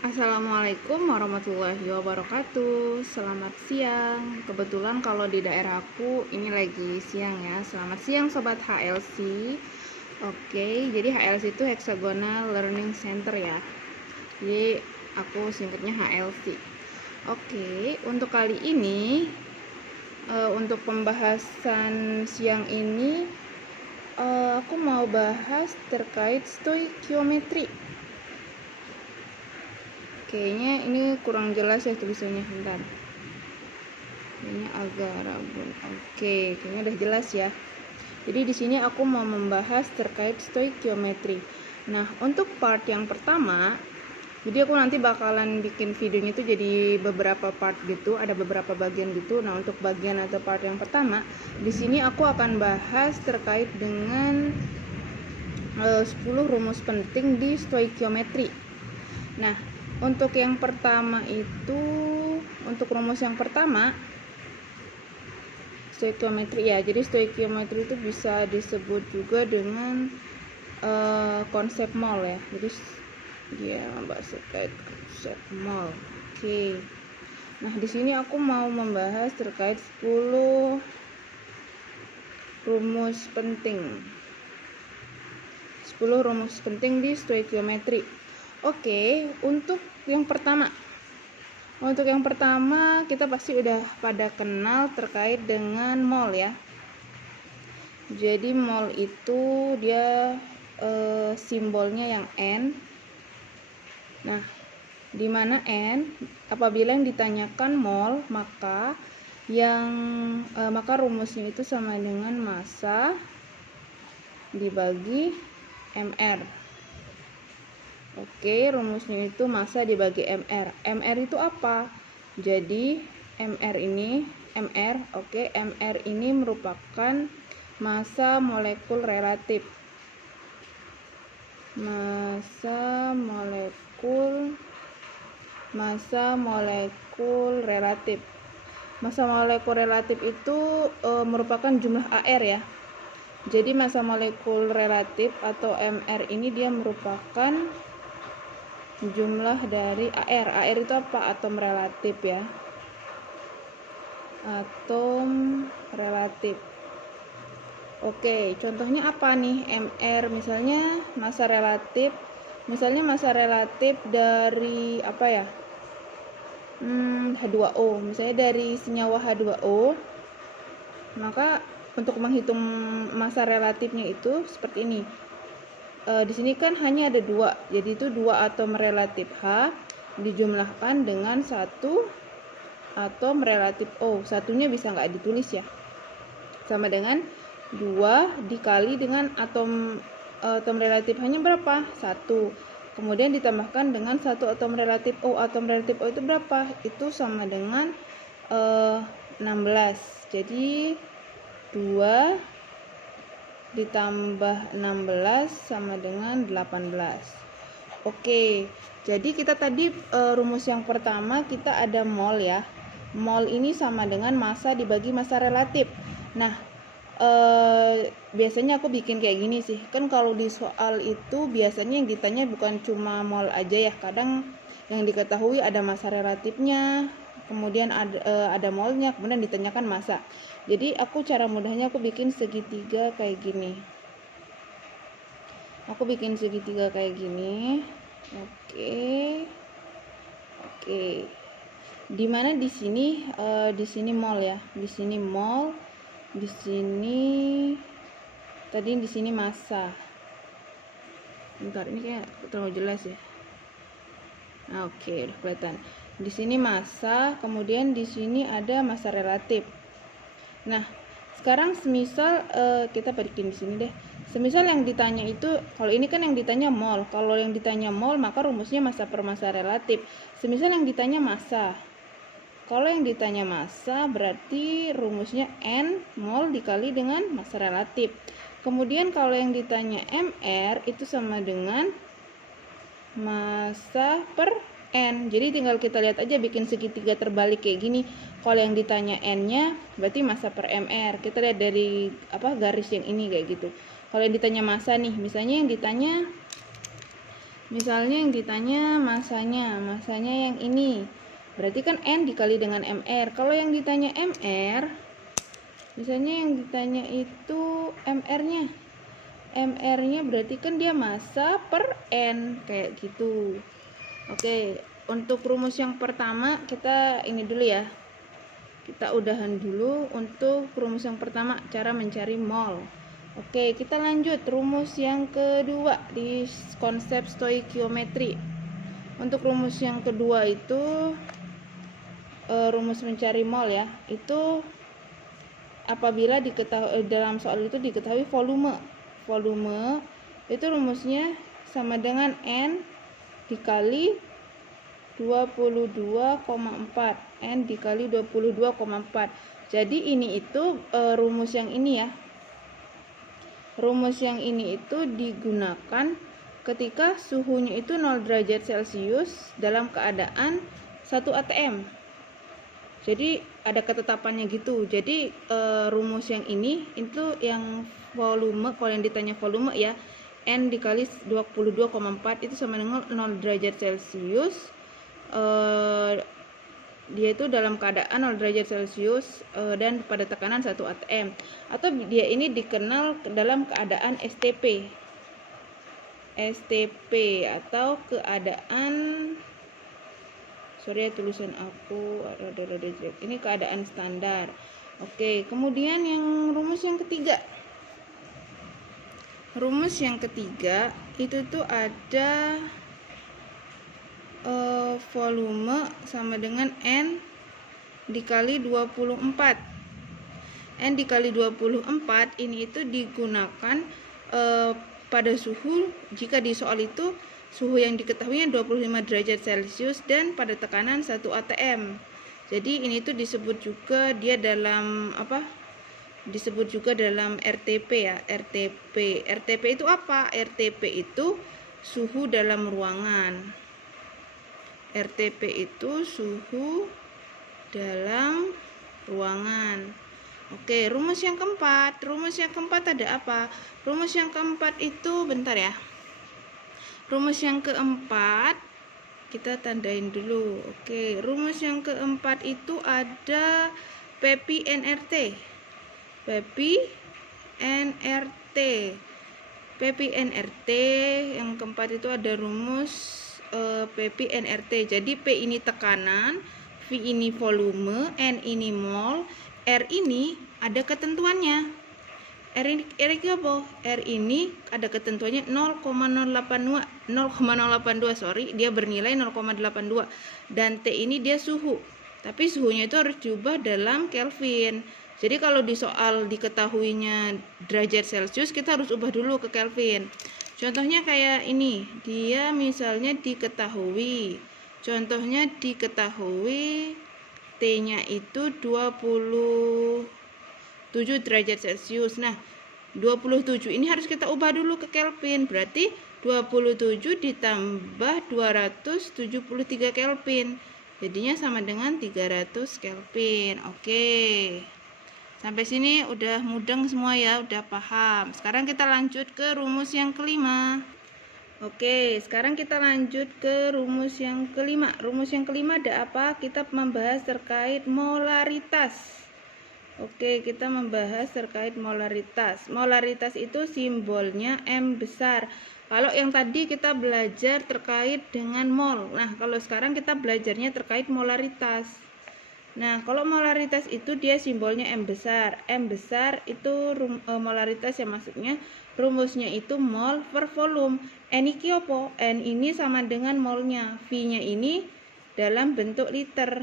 Assalamualaikum warahmatullahi wabarakatuh. Selamat siang. Kebetulan kalau di daerah aku ini lagi siang ya. Selamat siang sobat HLC. Oke, jadi HLC itu Hexagonal Learning Center ya. Jadi aku singkatnya HLC. Oke, untuk kali ini untuk pembahasan siang ini aku mau bahas terkait stoikiometri. Kayaknya ini kurang jelas ya tulisannya, bentar. Ini agak ragu. Oke, kayaknya udah jelas ya. Jadi di sini aku mau membahas terkait stoikiometri. Nah, untuk part yang pertama, jadi aku nanti bakalan bikin videonya itu jadi beberapa part gitu, ada beberapa bagian gitu. Nah, untuk bagian atau part yang pertama, di sini aku akan bahas terkait dengan 10 rumus penting di stoikiometri. Nah, untuk yang pertama itu, untuk rumus yang pertama stoikiometri ya. Jadi stoikiometri itu bisa disebut juga dengan konsep mol ya. Jadi dia membahas terkait konsep mol. Oke. Nah, di sini aku mau membahas terkait 10 rumus penting. 10 rumus penting di stoikiometri. Oke, untuk yang pertama. Untuk yang pertama, kita pasti udah pada kenal terkait dengan mol ya. Jadi mol itu dia simbolnya yang N. Nah, di mana N apabila yang ditanyakan mol, maka rumusnya itu sama dengan massa dibagi mR. Oke, rumusnya itu massa dibagi mR. mR itu apa? Jadi mR ini merupakan massa molekul relatif. Massa molekul relatif. Massa molekul relatif itu merupakan jumlah AR ya. Jadi massa molekul relatif atau mR ini dia merupakan jumlah dari AR. AR itu apa? Atom relatif ya. Atom relatif. Oke, contohnya apa nih? MR misalnya massa relatif. Misalnya massa relatif dari apa ya? H2O. Misalnya dari senyawa H2O. Maka untuk menghitung massa relatifnya itu seperti ini. Di sini kan hanya ada 2, jadi itu 2 atom relatif H dijumlahkan dengan 1 atom relatif O. Satunya bisa nggak ditulis ya, sama dengan 2 dikali dengan atom relatif H nya berapa? 1, kemudian ditambahkan dengan 1 atom relatif O. Atom relatif O itu berapa? Itu sama dengan 16. Jadi 2 ditambah 16 sama dengan 18. Oke, jadi kita tadi rumus yang pertama kita ada mol ya. Mol ini sama dengan massa dibagi massa relatif. Nah, biasanya aku bikin kayak gini sih. Kan kalau di soal itu biasanya yang ditanya bukan cuma mol aja ya. Kadang yang diketahui ada massa relatifnya, kemudian ada molnya, kemudian ditanyakan massa. Jadi cara mudahnya aku bikin segitiga kayak gini. Oke. Dimana di sini mol ya. Di sini mol, di sini massa. Bentar, ini kayak terlalu jelas ya. Oke, udah kelihatan. Di sini massa, kemudian di sini ada massa relatif. Nah, sekarang semisal kita bikin di sini deh. Semisal yang ditanya itu, kalau ini kan yang ditanya mol. Kalau yang ditanya mol, maka rumusnya massa per massa relatif. Semisal yang ditanya massa. Kalau yang ditanya massa, berarti rumusnya N mol dikali dengan massa relatif. Kemudian kalau yang ditanya mR, itu sama dengan massa per N. Jadi tinggal kita lihat aja bikin segitiga terbalik kayak gini. Kalau yang ditanya N-nya berarti massa per mR. Kita lihat dari garis yang ini kayak gitu. Kalau yang ditanya massa nih, misalnya yang ditanya Misalnya yang ditanya masanya yang ini. Berarti kan N dikali dengan MR. Kalau yang ditanya MR, misalnya yang ditanya itu MR-nya. MR-nya berarti kan dia massa per N, kayak gitu. Oke, untuk rumus yang pertama kita ini dulu ya. Kita udahan dulu untuk rumus yang pertama, cara mencari mol. Oke, kita lanjut rumus yang kedua di konsep stoikiometri. Untuk rumus yang kedua itu rumus mencari mol ya. Itu apabila diketahui dalam soal itu diketahui volume. Volume itu rumusnya sama dengan N dikali 22,4. N dikali 22,4. Jadi ini itu rumus yang ini ya. Rumus yang ini itu digunakan ketika suhunya itu 0 derajat Celcius dalam keadaan 1 atm. Jadi ada ketetapannya gitu. Jadi rumus yang ini itu yang volume, kalau yang ditanya volume ya, N dikali 22,4 itu sama dengan 0 derajat Celcius. Dia itu dalam keadaan 0 derajat Celcius dan pada tekanan 1 atm. Atau dia ini dikenal dalam keadaan STP. STP atau keadaan, sorry ya tulisan aku rada jelek. Ini keadaan standar. Oke, kemudian yang rumus yang ketiga. Rumus yang ketiga itu tuh ada volume sama dengan N dikali 24. N dikali 24 ini itu digunakan pada suhu, jika di soal itu suhu yang diketahuinya 25 derajat Celcius dan pada tekanan 1 atm. Jadi ini tuh disebut juga dia dalam apa? Disebut juga dalam RTP ya, RTP. RTP itu apa? RTP itu suhu dalam ruangan. RTP itu suhu dalam ruangan. Oke, rumus yang keempat. Rumus yang keempat ada apa? Rumus yang keempat itu, bentar ya. Rumus yang keempat kita tandain dulu. Oke, rumus yang keempat itu ada PPI NRT. PPI NRT. PPI NRT yang keempat itu ada rumus PPI NRT. Jadi P ini tekanan, V ini volume, N ini mol, R ini ada ketentuannya. R ini apa? R ini ada ketentuannya 0,082, sorry, dia bernilai 0,82. Dan T ini dia suhu. Tapi suhunya itu harus diubah dalam Kelvin. Jadi kalau di soal diketahuinya derajat Celcius, kita harus ubah dulu ke Kelvin. Contohnya kayak ini, dia misalnya diketahui. Contohnya diketahui T-nya itu 27 derajat Celcius. Nah, 27 ini harus kita ubah dulu ke Kelvin. Berarti 27 ditambah 273 Kelvin. Jadinya sama dengan 300 Kelvin. Oke. Sampai sini udah mudeng semua ya, udah paham. Sekarang kita lanjut ke rumus yang kelima. Oke, sekarang kita lanjut ke rumus yang kelima. Rumus yang kelima ada apa? Kita membahas terkait molaritas. Oke, kita membahas terkait molaritas. Molaritas itu simbolnya M besar. Kalau yang tadi kita belajar terkait dengan mol. Nah, kalau sekarang kita belajarnya terkait molaritas. Nah, kalau molaritas itu dia simbolnya M besar. M besar itu molaritas ya, maksudnya rumusnya itu mol per volume. N ini apa? N ini sama dengan molnya. V-nya ini dalam bentuk liter.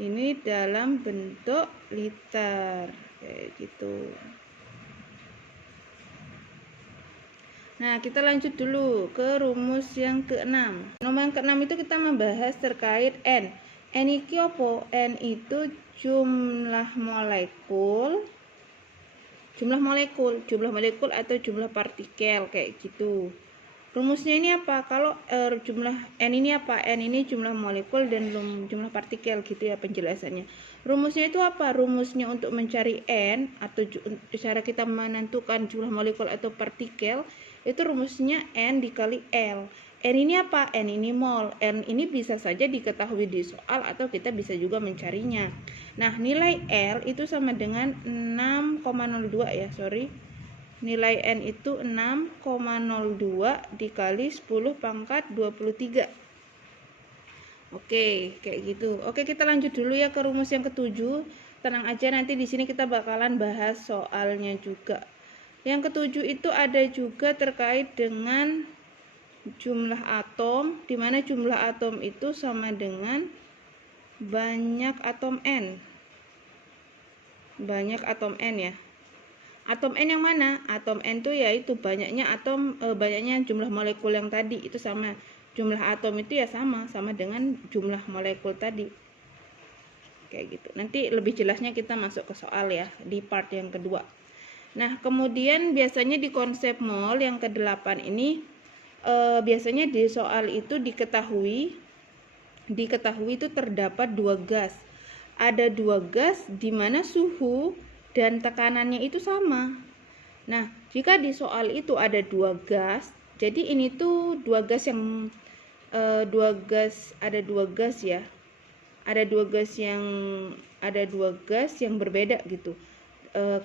Ini dalam bentuk liter. Kayak gitu. Nah, kita lanjut dulu ke rumus yang keenam. Rumus yang keenam itu kita membahas terkait N. N iki apa? N itu jumlah molekul atau jumlah partikel kayak gitu. Rumusnya ini apa? Kalau jumlah N ini apa? N ini jumlah molekul dan jumlah partikel gitu ya penjelasannya. Rumusnya itu apa? Rumusnya untuk mencari N atau cara kita menentukan jumlah molekul atau partikel itu rumusnya N dikali L. N ini apa? N ini mol. N ini bisa saja diketahui di soal atau kita bisa juga mencarinya. Nah, nilai L itu sama dengan 6,02 ya, sorry. Nilai N itu 6,02 dikali 10 pangkat 23. Oke, kayak gitu. Oke, kita lanjut dulu ya ke rumus yang ketujuh. Tenang aja, nanti di sini kita bakalan bahas soalnya juga. Yang ketujuh itu ada juga terkait dengan jumlah atom, di mana jumlah atom itu sama dengan banyak atom N. Banyak atom N ya. Atom N yang mana? Atom N itu yaitu banyaknya atom, banyaknya jumlah molekul yang tadi itu sama. Jumlah atom itu ya sama dengan jumlah molekul tadi. Kayak gitu. Nanti lebih jelasnya kita masuk ke soal ya di part yang kedua. Nah, kemudian biasanya di konsep mol yang ke-8 ini biasanya di soal itu diketahui itu terdapat 2 gas. Ada 2 gas di mana suhu dan tekanannya itu sama. Nah, jika di soal itu ada 2 gas, jadi ini tuh 2 gas yang ada 2 gas ya. Ada 2 gas yang berbeda gitu.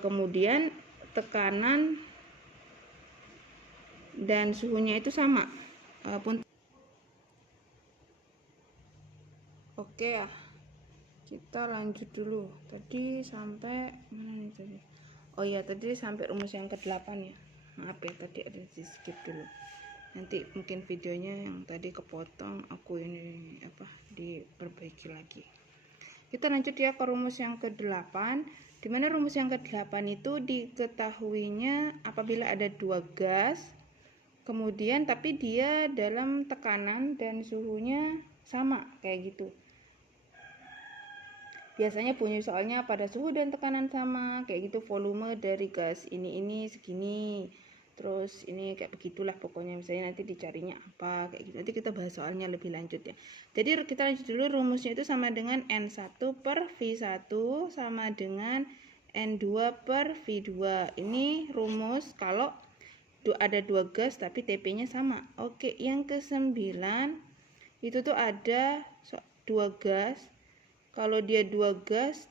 Kemudian tekanan dan suhunya itu sama. Oke ya, kita lanjut dulu. Tadi sampai mana nih tadi? Oh ya, tadi sampai rumus yang ke-8 ya. Maaf ya, tadi ada di skip dulu. Nanti mungkin videonya yang tadi kepotong, aku ini diperbaiki lagi. Kita lanjut ya ke rumus yang ke-8. Di mana rumus yang ke-8 itu diketahuinya apabila ada 2 gas, kemudian tapi dia dalam tekanan dan suhunya sama kayak gitu. Biasanya bunyi soalnya pada suhu dan tekanan sama kayak gitu, volume dari gas ini segini, terus ini kayak begitulah pokoknya. Misalnya nanti dicarinya apa kayak gitu, nanti kita bahas soalnya lebih lanjut ya. Jadi kita lanjut dulu, rumusnya itu sama dengan N1 per V1 sama dengan N2 per V2. Ini rumus kalau ada 2 gas tapi TP nya sama. Oke, yang ke-9 itu tuh ada 2 gas. Kalau dia 2 gas,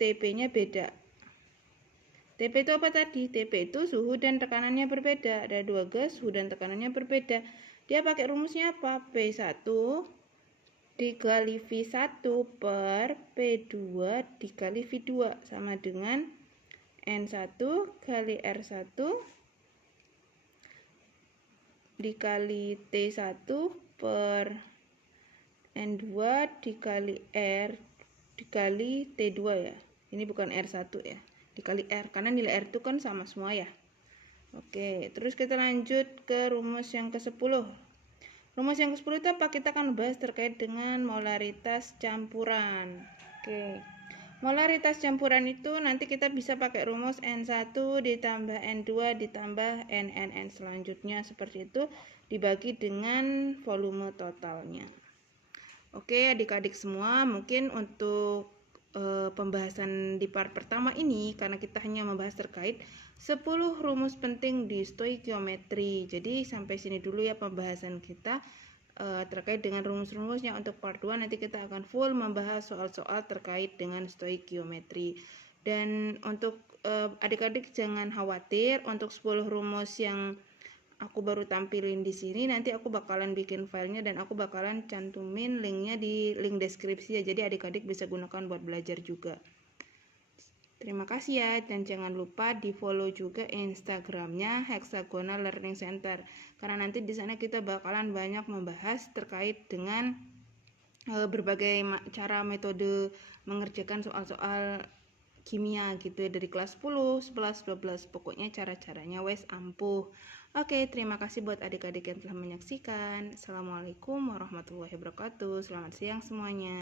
TP-nya beda. TP itu apa tadi? TP itu suhu dan tekanannya berbeda. Ada 2 gas, suhu dan tekanannya berbeda. Dia pakai rumusnya apa? P1 dikali V1 per P2 dikali V2 sama dengan N1 kali R1 dikali T1 per N2 dikali R dikali T2 ya. Ini bukan R1 ya. Dikali R, karena nilai R itu kan sama semua ya. Oke, terus kita lanjut ke rumus yang ke-10. Rumus yang ke-10 itu apa? Kita akan bahas terkait dengan molaritas campuran. Oke. Molaritas campuran itu nanti kita bisa pakai rumus N1 ditambah N2 ditambah NNN selanjutnya seperti itu dibagi dengan volume totalnya. Oke, adik-adik semua, mungkin untuk pembahasan di part pertama ini, karena kita hanya membahas terkait 10 rumus penting di stoikiometri. Jadi sampai sini dulu ya pembahasan kita terkait dengan rumus-rumusnya. Untuk part 2 nanti kita akan full membahas soal-soal terkait dengan stoikiometri. Dan untuk adik-adik jangan khawatir, untuk 10 rumus yang aku baru tampilin di sini, nanti aku bakalan bikin filenya dan aku bakalan cantumin linknya di link deskripsi ya, jadi adik-adik bisa gunakan buat belajar juga. Terima kasih ya, dan jangan lupa di follow juga Instagramnya Hexagonal Learning Center, karena nanti di sana kita bakalan banyak membahas terkait dengan berbagai cara metode mengerjakan soal-soal kimia gitu ya, dari kelas 10, 11, 12, pokoknya cara-caranya wes ampuh. Oke, terima kasih buat adik-adik yang telah menyaksikan. Assalamualaikum warahmatullahi wabarakatuh. Selamat siang semuanya.